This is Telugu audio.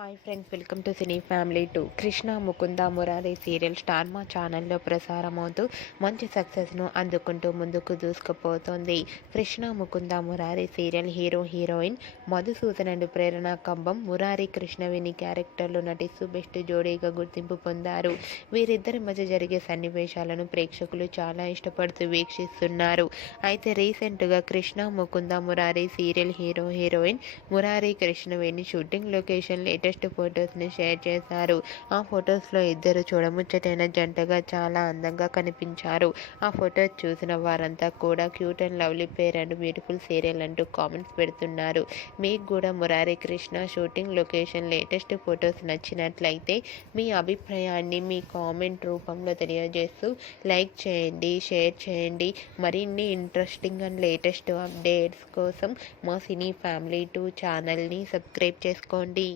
Hi friends, welcome to cine family 2. Krishna Mukunda Murari serial Star Maa ఛానల్లో ప్రసారమవుతూ మంచి సక్సెస్ను అందుకుంటూ ముందుకు దూసుకుపోతోంది. Krishna Mukunda Murari serial heroine Madhusudan and Prerana Kambam Murari Krishnaveni క్యారెక్టర్లు నటిస్తూ బెస్ట్ జోడీగా గుర్తింపు పొందారు. వీరిద్దరి మధ్య జరిగే సన్నివేశాలను ప్రేక్షకులు చాలా ఇష్టపడుతూ వీక్షిస్తున్నారు. అయితే రీసెంట్గా Krishna Mukunda Murari serial heroine Murari Krishnaveni shooting location latest ఫొటోస్ని షేర్ చేశారు. ఆ ఫొటోస్లో ఇద్దరు చూడముచ్చటైన జంటగా చాలా అందంగా కనిపించారు. ఆ ఫొటోస్ చూసిన వారంతా కూడా cute and lovely pair and beautiful serial అంటూ కామెంట్స్ పెడుతున్నారు. మీకు కూడా Murari Krishna shooting location latest photos నచ్చినట్లయితే మీ అభిప్రాయాన్ని మీ కామెంట్ రూపంలో తెలియజేస్తూ లైక్ చేయండి, షేర్ చేయండి. మరిన్ని ఇంట్రెస్టింగ్ అండ్ లేటెస్ట్ అప్డేట్స్ కోసం మా సినీ ఫ్యామిలీ 2 ఛానల్ని సబ్స్క్రైబ్ చేసుకోండి.